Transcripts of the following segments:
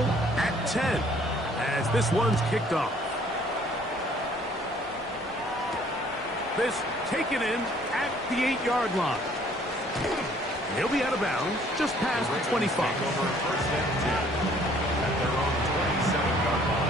level at 10 as this one's kicked off. This taken in at the 8-yard line. He'll be out of bounds just past the 25. Over first and 10 at their own 27-yard line.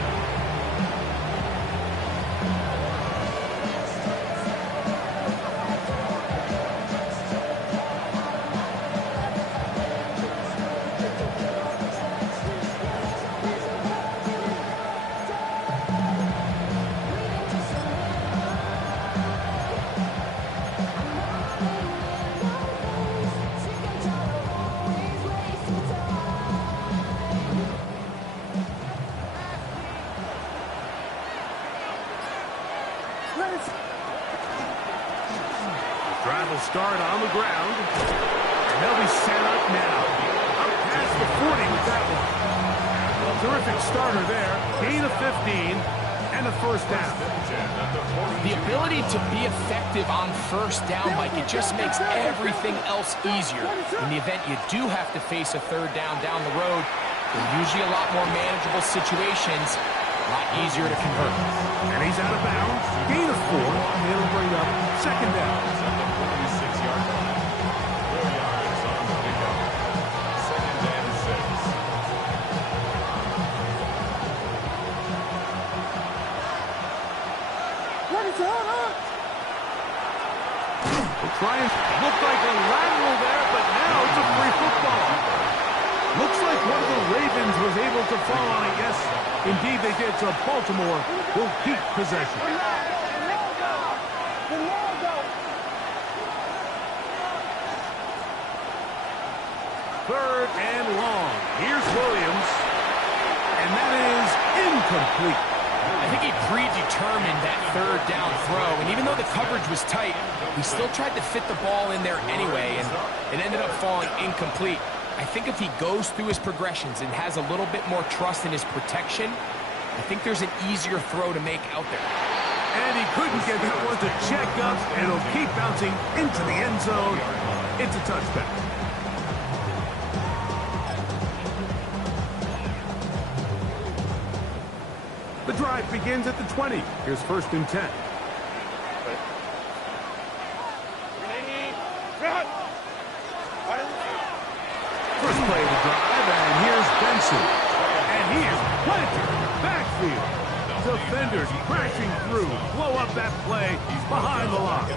Drive will start on the ground. And they'll be set up now. Up past the 40 with that one. Well, terrific starter there. Gain of 15 and a first down. The ability to be effective on first down, Mike, it just makes everything else easier. In the event you do have to face a third down the road, they're usually a lot more manageable situations, a lot easier to convert. And he's out of bounds. Gain of 4. It'll bring up second down. At the 46-yard line. 4 yards on the pickup. Second and 6. We'll try and look like a lateral there, but now it's a free football. Looks like one of the Ravens was able to fall on it. Yes, indeed they did. So Baltimore will keep possession. Third and long. Here's Williams. And that is incomplete. I think he predetermined that third down throw, and even though the coverage was tight, he still tried to fit the ball in there anyway, and it ended up falling incomplete. I think if he goes through his progressions and has a little bit more trust in his protection, I think there's an easier throw to make out there. And he couldn't get that one to check up, and it'll keep bouncing into the end zone. It's a touchback. The drive begins at the 20. Here's first and 10. First play of the drive, and here's Benson. And he is planted in the backfield. Defenders crashing through. Blow up that play behind the line.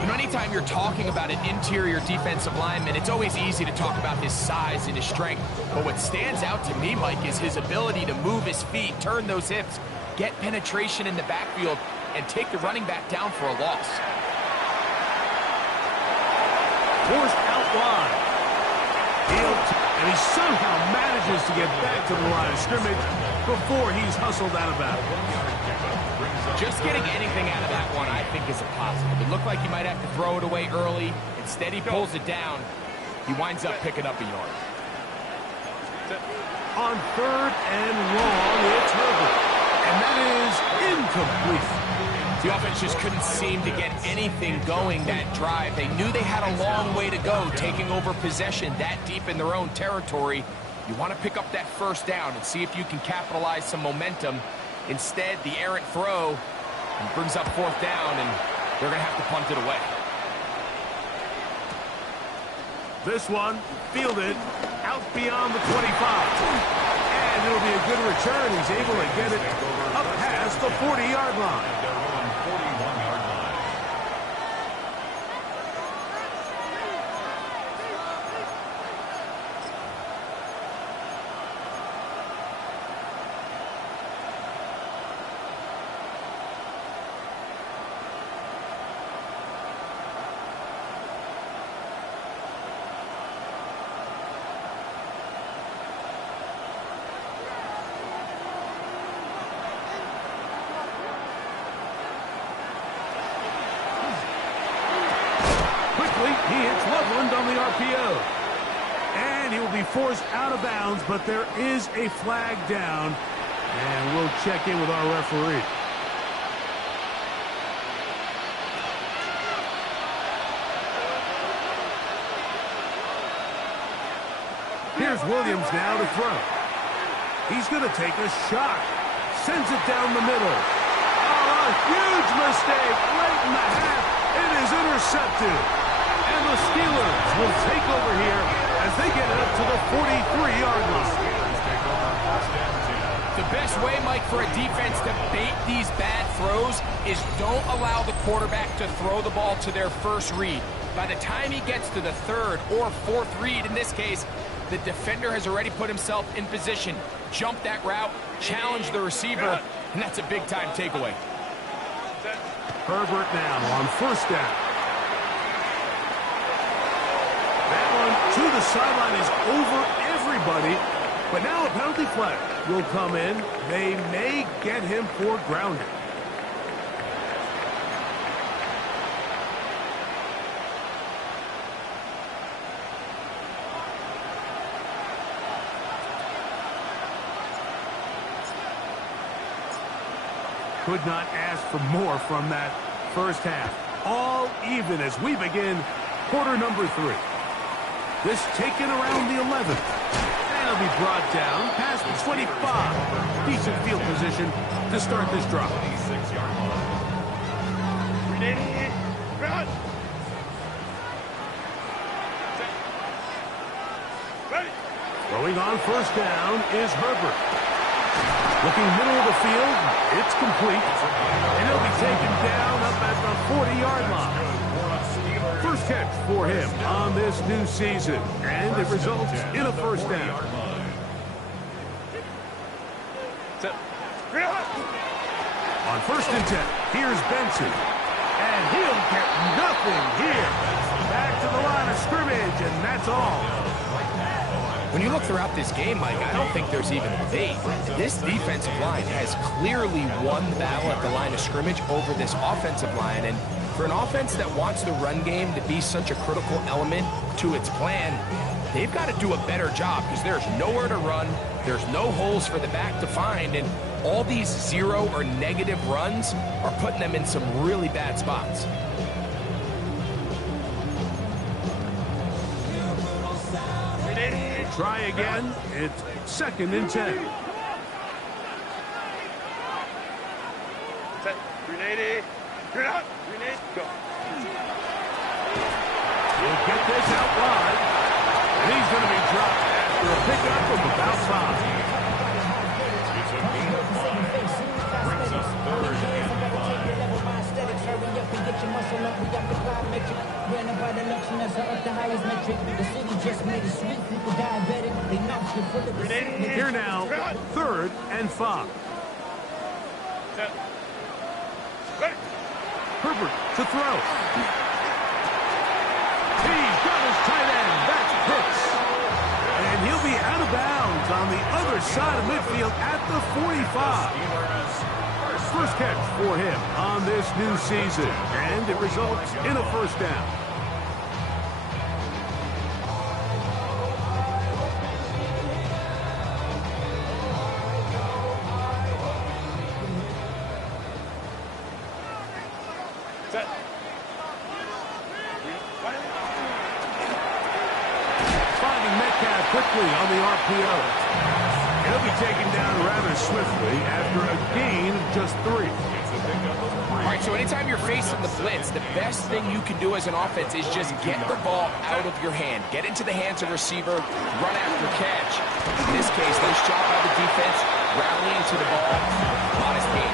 You know, anytime you're talking about an interior defensive lineman, it's always easy to talk about his size and his strength. But what stands out to me, Mike, is his ability to move his feet, turn those hips, get penetration in the backfield, and take the running back down for a loss. Forced out wide. And he somehow manages to get back to the line of scrimmage before he's hustled out of bounds. Just getting anything out of that one, I think, is a positive. It looked like he might have to throw it away early. Instead, he pulls it down. He winds up picking up a yard. On third and long, it's Herbert. And that is incomplete. The offense just couldn't seem to get anything going that drive. They knew they had a long way to go, taking over possession that deep in their own territory. You want to pick up that first down and see if you can capitalize some momentum. Instead, the errant throw brings up fourth down, and they're going to have to punt it away. This one fielded out beyond the 25. And it'll be a good return. He's able to get it up past the 40-yard line. Their own 41-yard line. He hits Loveland on the RPO. And he will be forced out of bounds, but there is a flag down. And we'll check in with our referee. Here's Williams now to throw. He's going to take a shot. Sends it down the middle. Oh, a huge mistake late in the half. It is intercepted. And the Steelers will take over here as they get it up to the 43-yard line. The best way, Mike, for a defense to bait these bad throws is don't allow the quarterback to throw the ball to their first read. By the time he gets to the third or fourth read, in this case, the defender has already put himself in position, jump that route, challenge the receiver, and that's a big-time takeaway. Herbert now on first down. That one to the sideline is over everybody, but now a penalty flag will come in. They may get him for grounding. Could not ask for more from that first half. All even as we begin quarter number 3. This taken around the 11th. And it'll be brought down past the 25. Decent field position to start this drive. 26-yard line. Throwing on first down is Herbert. Looking middle of the field, it's complete. And he'll be taken down up at the 40-yard line. First catch for him on this new season. And it results in a first down. On first and 10, here's Benson. And he'll get nothing here. Back to the line of scrimmage, and that's all. When you look throughout this game, Mike, I don't think there's even a debate. This defensive line has clearly won the battle at the line of scrimmage over this offensive line. And for an offense that wants the run game to be such a critical element to its plan, they've got to do a better job because there's nowhere to run. There's no holes for the back to find. And all these zero or negative runs are putting them in some really bad spots. Try again. It's second and 10. Set. Grenade. Grenade. Grenade. Go. He'll get this out wide. And he's going to be dropped after a pickup of about 5. It's a gain of 5. Brings us third and 5. Here now, third and 5. Set. Ready. Herbert to throw. He's got his tight end. That's Pitts. And he'll be out of bounds on the other side of midfield at the 45. First catch for him on this new season. And it results in a first down. Quickly on the RPO. He'll be taken down rather swiftly after a gain of just 3. All right, so anytime you're facing the blitz, the best thing you can do as an offense is just get the ball out of your hand. Get into the hands of receiver, run after catch. In this case, nice job by the defense, rallying to the ball, honest game.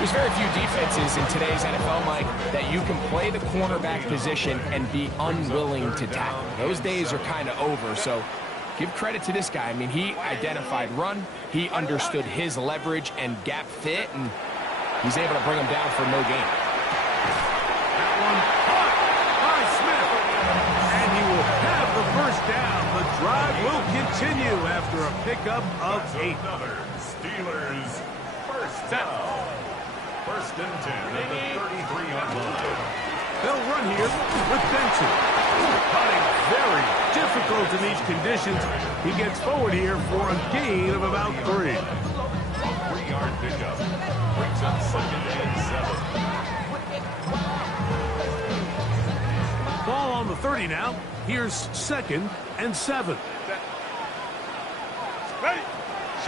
There's very few defenses in today's NFL, Mike, that you can play the cornerback position and be unwilling to tackle. Those days are kind of over, so give credit to this guy. I mean, he identified run, he understood his leverage and gap fit, and he's able to bring him down for no gain. That one caught by Smith, and he will have the first down. The drive will continue after a pickup of 8. Another Steelers first down. First and 10 at the 33-yard line. They'll run here with Benson. Cutting very difficult in these conditions. He gets forward here for a gain of about 3. 3-yard pickup. Brings up second and 7. Ball on the 30 now. Here's second and 7. Ready.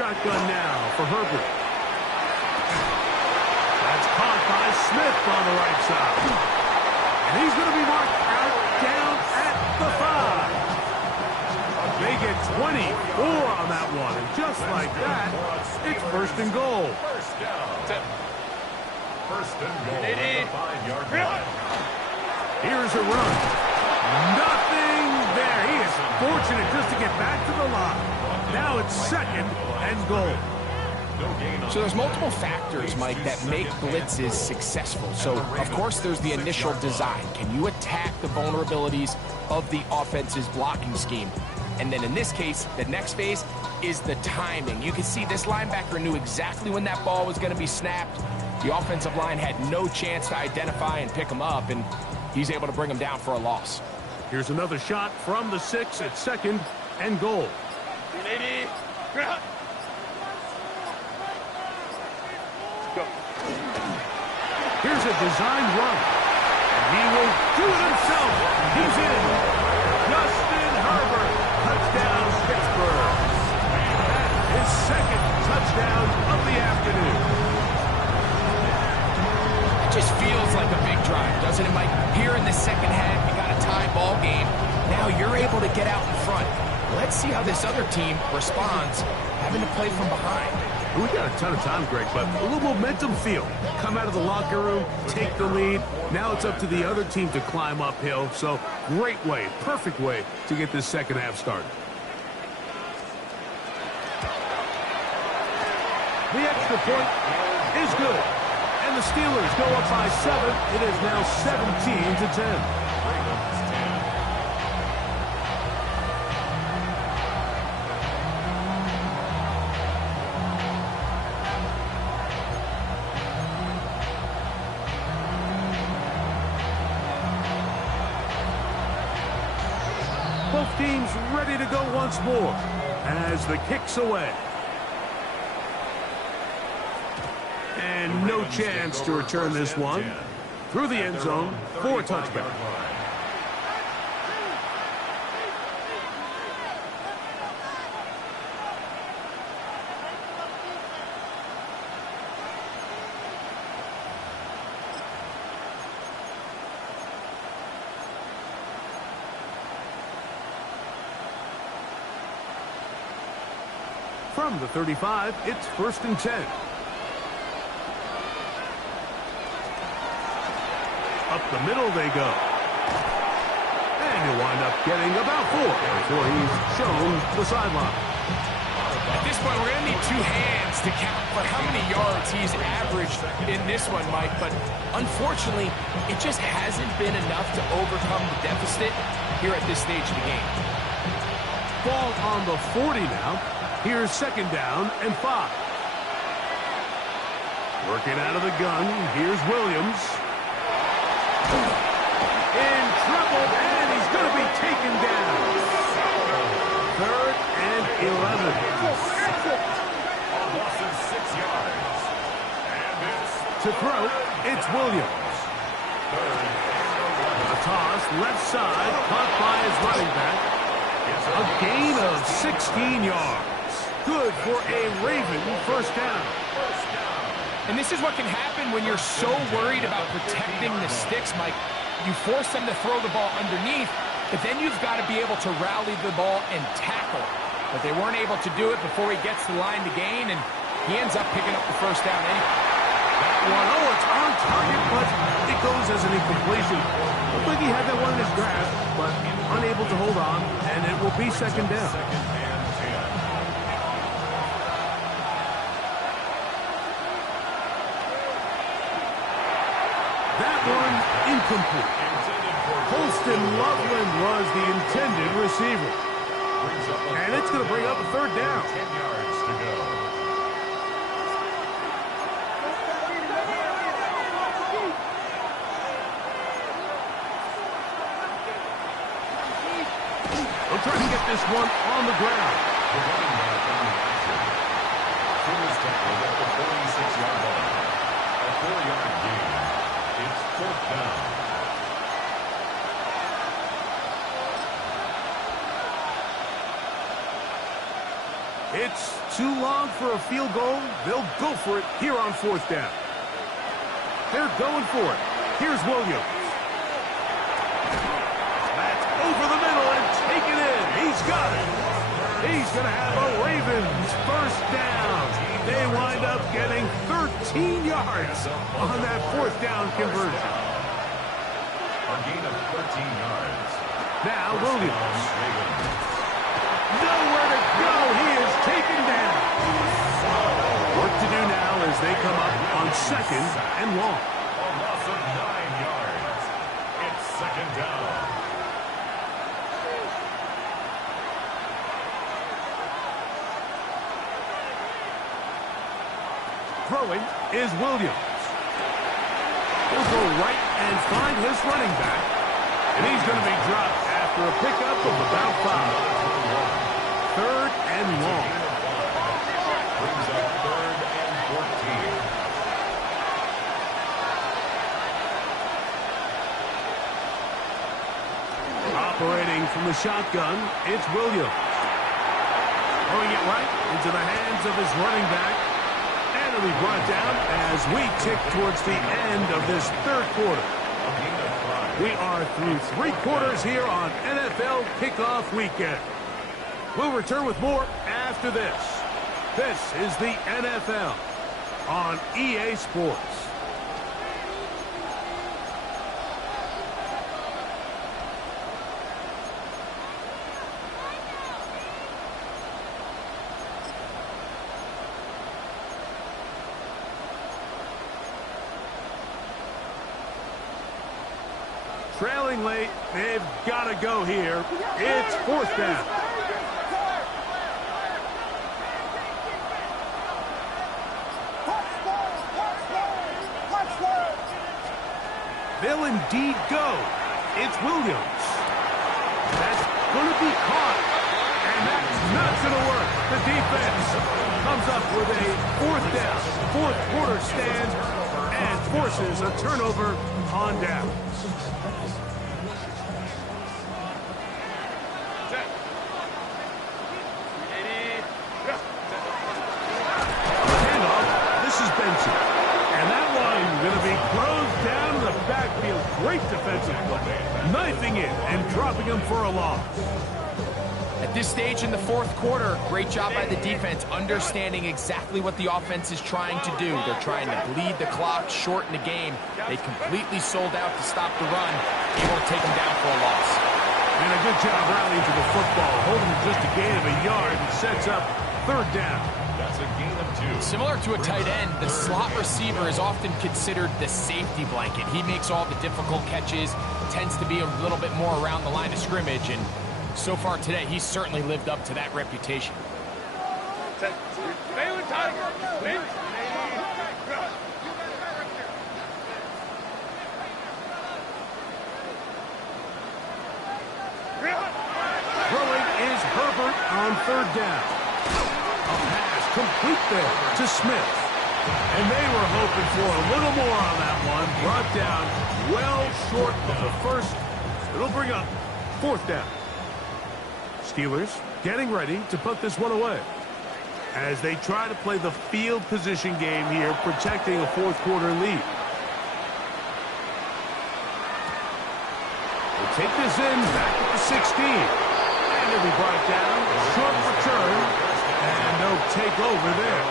shotgun now for Herbert. That's caught by Smith on the right side. And he's going to be marked out down at the 5. They get 24 on that one. And just like that, it's first and goal. First down. First and goal at the 5-yard line. Here's a run. Nothing there. He is fortunate just to get back to the line. Now it's second and goal. So there's multiple factors, Mike, that make blitzes successful. So, of course, there's the initial design. Can you attack the vulnerabilities of the offense's blocking scheme? And then in this case, the next phase is the timing. You can see this linebacker knew exactly when that ball was going to be snapped. The offensive line had no chance to identify and pick him up, and he's able to bring him down for a loss. Here's another shot from the 6 at second and goal. 380. Ground. Go. Here's a designed run. And he will do it himself. He's in. Justin Herbert. Touchdown, Pittsburgh. His second touchdown of the afternoon. It just feels like a big drive, doesn't it, Mike? Here in the second half, you got a tie ball game. Now you're able to get out in front. Let's see how this other team responds, having to play from behind. We got a ton of time, Greg, but a little momentum feel. Come out of the locker room, take the lead. Now it's up to the other team to climb uphill. So great way, perfect way to get this second half started. The extra point is good. And the Steelers go up by 7. It is now 17-10. Both teams ready to go once more as the kick's away. And no chance to return this one. Through the end zone for a touchback. From the 35, it's first and 10. Up the middle they go. And he'll wind up getting about 4 before he's shown the sideline. At this point, we're going to need 2 hands to count for how many yards he's averaged in this one, Mike. But unfortunately, it just hasn't been enough to overcome the deficit here at this stage of the game. Ball on the 40 now. Here's second down and 5. Working out of the gun. Here's Williams. In trouble, and he's going to be taken down. 3rd and 11. Loss of 6 yards. And To throw, it's Williams. A toss, left side, caught by his running back. A gain of 16 yards. Good for a Raven first down. And this is what can happen when you're so worried about protecting the sticks, Mike. You force them to throw the ball underneath, but then you've got to be able to rally the ball and tackle. But they weren't able to do it before he gets the line to gain, and he ends up picking up the first down anyway. That one, oh, it's on target, but it goes as an incompletion. Looked like he had that one in his grasp, but unable to hold on, and it will be second down. That one incomplete. Holston Loveland was the intended receiver. And it's going to bring up a 3rd down. 10 yards to go. They'll try to get this one on the ground. The running back on the action. First tackled at the 46-yard line. A 4-yard gain. It's 4th down. It's too long for a field goal. They'll go for it here on 4th down. They're going for it. Here's Williams. That's over the middle and taken in. He's got it. He's going to have a Ravens first down. They wind up getting 13 yards on that 4th down conversion. A gain of 13 yards. Now Williams. Nowhere to go. He is taken down. Work to do now as they come up on 2nd and long. A loss of 9 yards. It's 2nd down. Throwing is Williams. He'll go right and find his running back. And he's going to be dropped after a pickup of about 5. 3rd and long. Brings up 3rd and 14. Operating from the shotgun, it's Williams. Throwing it right into the hands of his running back. And it'll be brought down as we tick towards the end of this 3rd quarter. We are through 3 quarters here on NFL Kickoff Weekend. We'll return with more after this. This is the NFL on EA Sports. Trailing late, they've got to go here. It's 4th down. They'll indeed go. It's Williams. That's going to be caught. And that's not going to work. The defense comes up with a 4th down, 4th quarter stand, and forces a turnover on downs. Great defensive play, knifing in and dropping him for a loss. At this stage in the 4th quarter, great job by the defense, understanding exactly what the offense is trying to do. They're trying to bleed the clock, shorten the game. They completely sold out to stop the run, able to take them down for a loss. And a good job rallying to the football, holding just a gain of a yard and sets up 3rd down. That's a gain of 2. Similar to a tight end, the slot receiver is often considered the safety blanket. He makes all the difficult catches, tends to be a little bit more around the line of scrimmage, and so far today, he's certainly lived up to that reputation. Throwing is Herbert on 3rd down. A pass complete there to Smith. And they were hoping for a little more on that one. Brought down well short of the first. It'll bring up 4th down. Steelers getting ready to put this one away as they try to play the field position game here, protecting a 4th quarter lead. We'll take this in back at the 16. And it'll be brought down. Short return. And they'll take over there.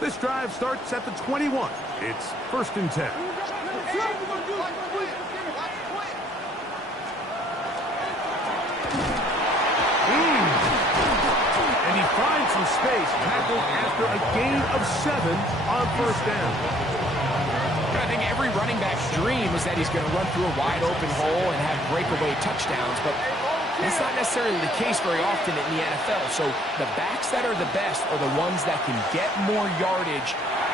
This drive starts at the 21. It's 1st and 10. And he finds some space, tackled after a gain of 7 on 1st down. I think every running back's dream is that he's going to run through a wide open hole and have breakaway touchdowns, but that's not necessarily the case very often in the NFL. So the backs that are the best are the ones that can get more yardage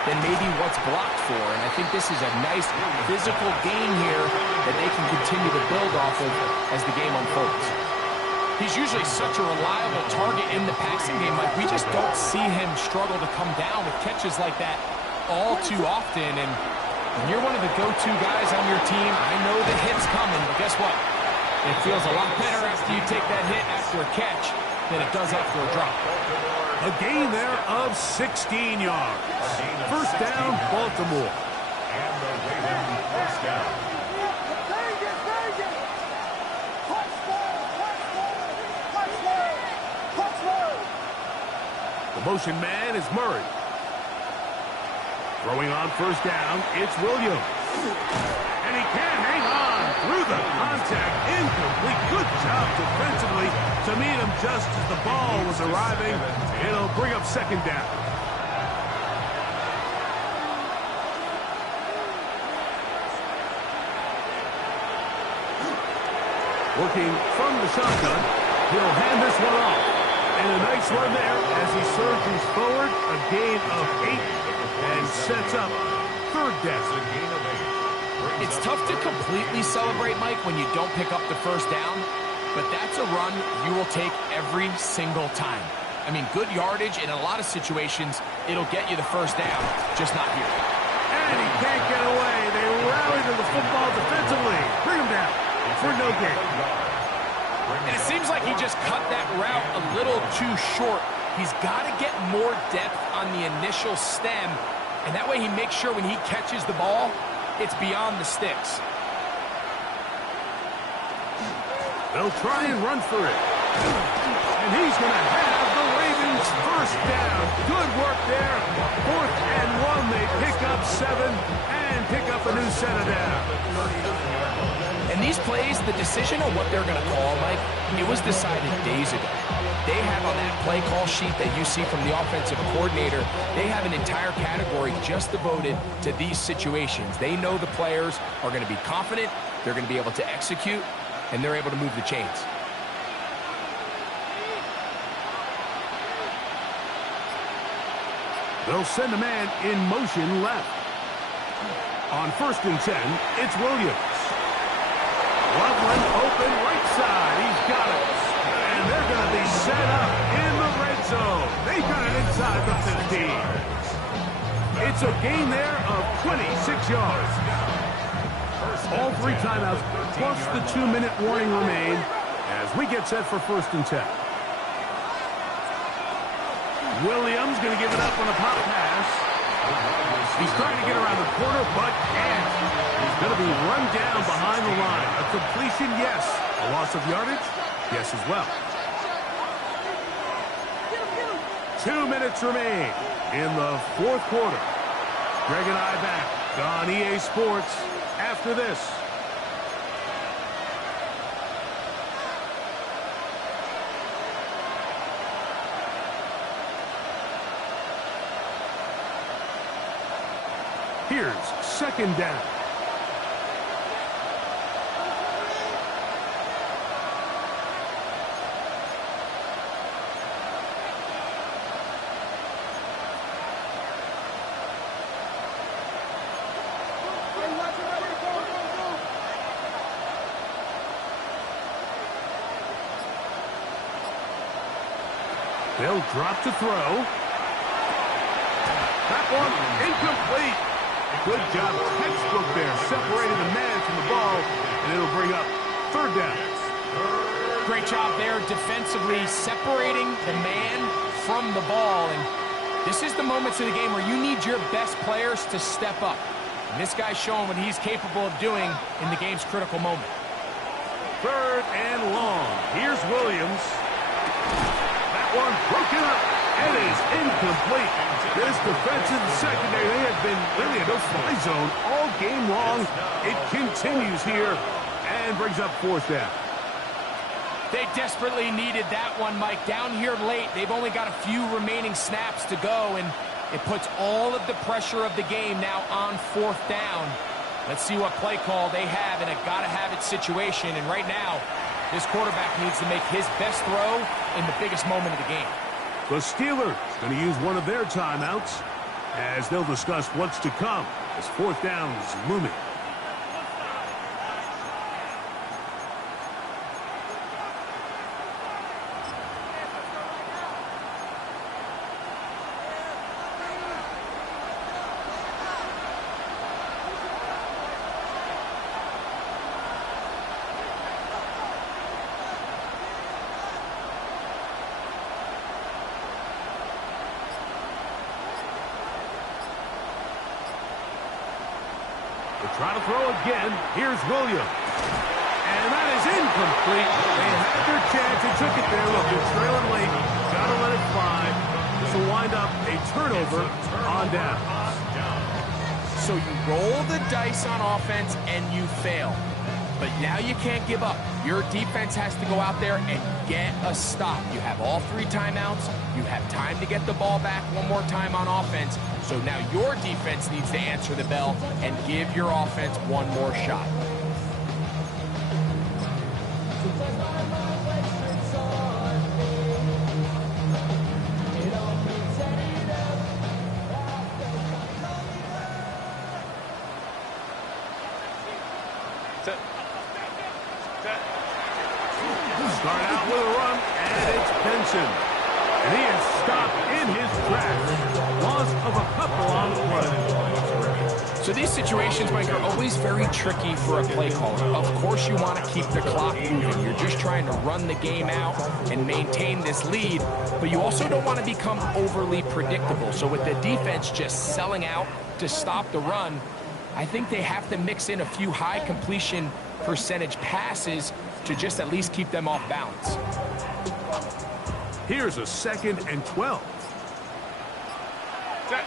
than maybe what's blocked for. And I think this is a nice physical game here that they can continue to build off of as the game unfolds. He's usually such a reliable target in the passing game. Like, we just don't see him struggle to come down with catches like that all too often. And when you're one of the go-to guys on your team, I know the hit's coming, but guess what? It feels a lot better after you take that hit after a catch than it does after a drop. A gain there of 16 yards. First down, Baltimore. And the Ravens first down. The motion man is Murray. Throwing on first down, it's Williams. And he can hang on through the contact. Incomplete. Good job defensively to meet him just as the ball was arriving. It'll bring up second down. Working from the shotgun, he'll hand this one off. And a nice run there as he surges forward. A gain of 8 and sets up third down. It's tough to completely celebrate, Mike, when you don't pick up the first down, but that's a run you will take every single time. I mean, good yardage in a lot of situations, it'll get you the first down, just not here. And he can't get away. They rally to the football defensively. Bring him down for no gain. And it seems like he just cut that route a little too short. He's got to get more depth on the initial stem, and that way he makes sure when he catches the ball, it's beyond the sticks. They'll try and run for it. And he's going to have the Ravens first down. Good work there. 4th and 1. They pick up 7 and pick up a new set of downs. And these plays, the decision on what they're going to call, Mike, it was decided days ago. They have on that play call sheet that you see from the offensive coordinator, they have an entire category just devoted to these situations. They know the players are going to be confident, they're going to be able to execute, and they're able to move the chains. They'll send a man in motion left. On 1st and 10, it's Williams. Loveland open right side. He's got it. And they're going to be set up in the red zone. They got it inside the 15. It's a gain there of 26 yards. All 3 timeouts plus the 2-minute warning remain as we get set for 1st and 10. Williams going to give it up on a pop pass. He's trying to get around the corner, but can't. He's going to be run down behind the line. A completion, yes. A loss of yardage, yes as well. 2 minutes remain in the 4th quarter. Greg and I back on EA Sports after this. Here's second down. They'll drop to throw. That one incomplete. Good job, textbook there, separating the man from the ball, and it'll bring up third down. Great job there defensively, separating the man from the ball. And this is the moments of the game where you need your best players to step up. And this guy's showing what he's capable of doing in the game's critical moment. 3rd and long. Here's Williams. That one broken up. It is incomplete. This defensive secondary, they have been really in a no-fly zone all game long. It continues here and brings up 4th down. They desperately needed that one, Mike. Down here late, they've only got a few remaining snaps to go, and it puts all of the pressure of the game now on 4th down. Let's see what play call they have in a gotta-have-it situation. And right now, this quarterback needs to make his best throw in the biggest moment of the game. The Steelers going to use one of their timeouts. as they'll discuss what's to come as fourth down is looming. Trying to throw again. Here's Williams. And that is incomplete. They had their chance. They took it there. Look, they're trailing late. Got to let it fly. This will wind up a turnover on down. So you roll the dice on offense and you fail. But now you can't give up. Your defense has to go out there and get a stop. You have all 3 timeouts. You have time to get the ball back one more time on offense. So now your defense needs to answer the bell and give your offense one more shot. Start out with a run, and it's Benson. And he is stopped in his tracks. Loss of a couple on the play. So these situations, Mike, are always very tricky for a play caller. Of course you want to keep the clock moving. You're just trying to run the game out and maintain this lead, but you also don't want to become overly predictable. So with the defense just selling out to stop the run, I think they have to mix in a few high completion percentage passes to just at least keep them off balance. Here's a 2nd and 12. Set.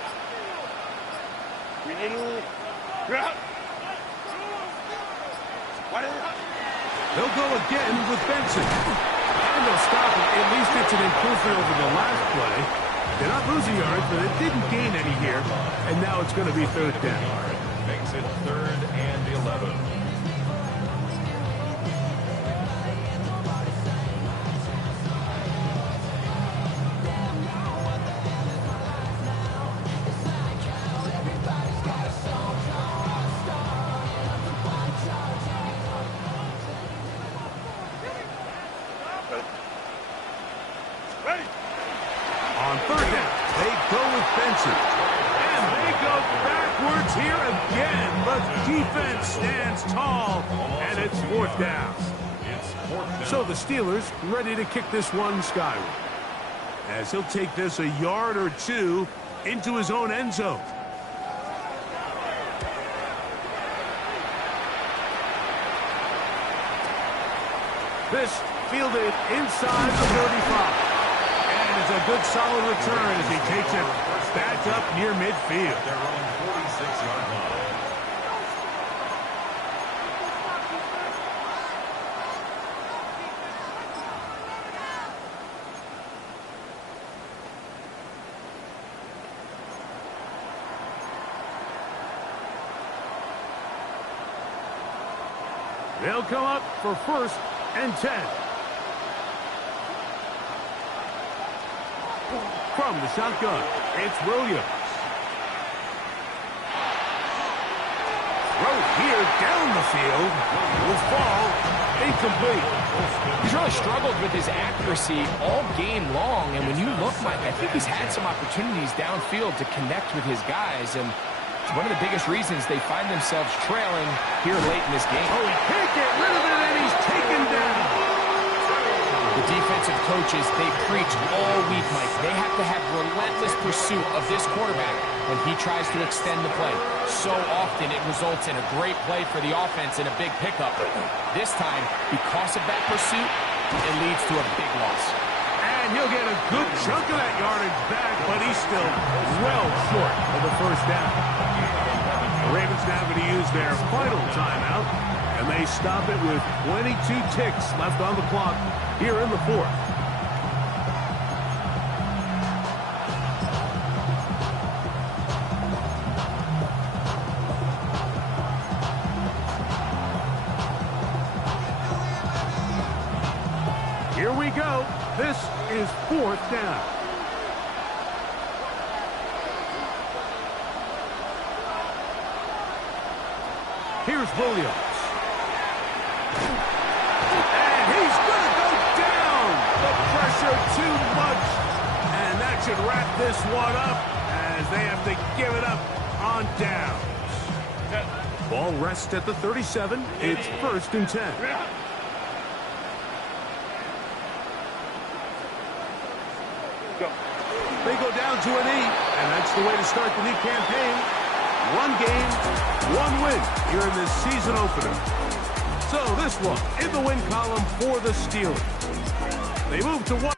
Ground. They'll go again with Benson. And they'll stop it. At least it's an improvement over the last play. They're not losing yards, but it didn't gain any here. And now it's going to be 3rd down. Makes it 3rd and 11. On 3rd down, they go with Benson. And they go backwards here again. The defense stands tall, and it's 4th down. So the Steelers ready to kick this one skyward, as he'll take this a yard or 2 into his own end zone. This fielded inside the 35. And it's a good solid return as he takes it back up near midfield. Their own 46-yard line. They'll come up for 1st and 10. From the shotgun, it's Williams. Throw here down the field. Will fall incomplete. He's really struggled with his accuracy all game long, and when you look, Mike, I think he's had some opportunities downfield to connect with his guys, and it's one of the biggest reasons they find themselves trailing here late in this game. Oh, he can't get rid of it, and he's taken down. The defensive coaches, they preach all week, Mike. They have to have relentless pursuit of this quarterback when he tries to extend the play. So often it results in a great play for the offense and a big pickup. This time, because of that pursuit, it leads to a big loss. And he'll get a good chunk of that yardage back, but he's still well short of the 1st down. The Ravens now going to use their final timeout, and they stop it with 22 ticks left on the clock here in the 4th. Here we go. This is 4th down. Here's Williams. And he's going to go down. The pressure too much. And that should wrap this one up as they have to give it up on downs. Ball rests at the 37. It's 1st and 10. They go down to an 8, and that's the way to start the new campaign. 1 game, 1 win here in this season opener. So this one in the win column for the Steelers. They move to 1.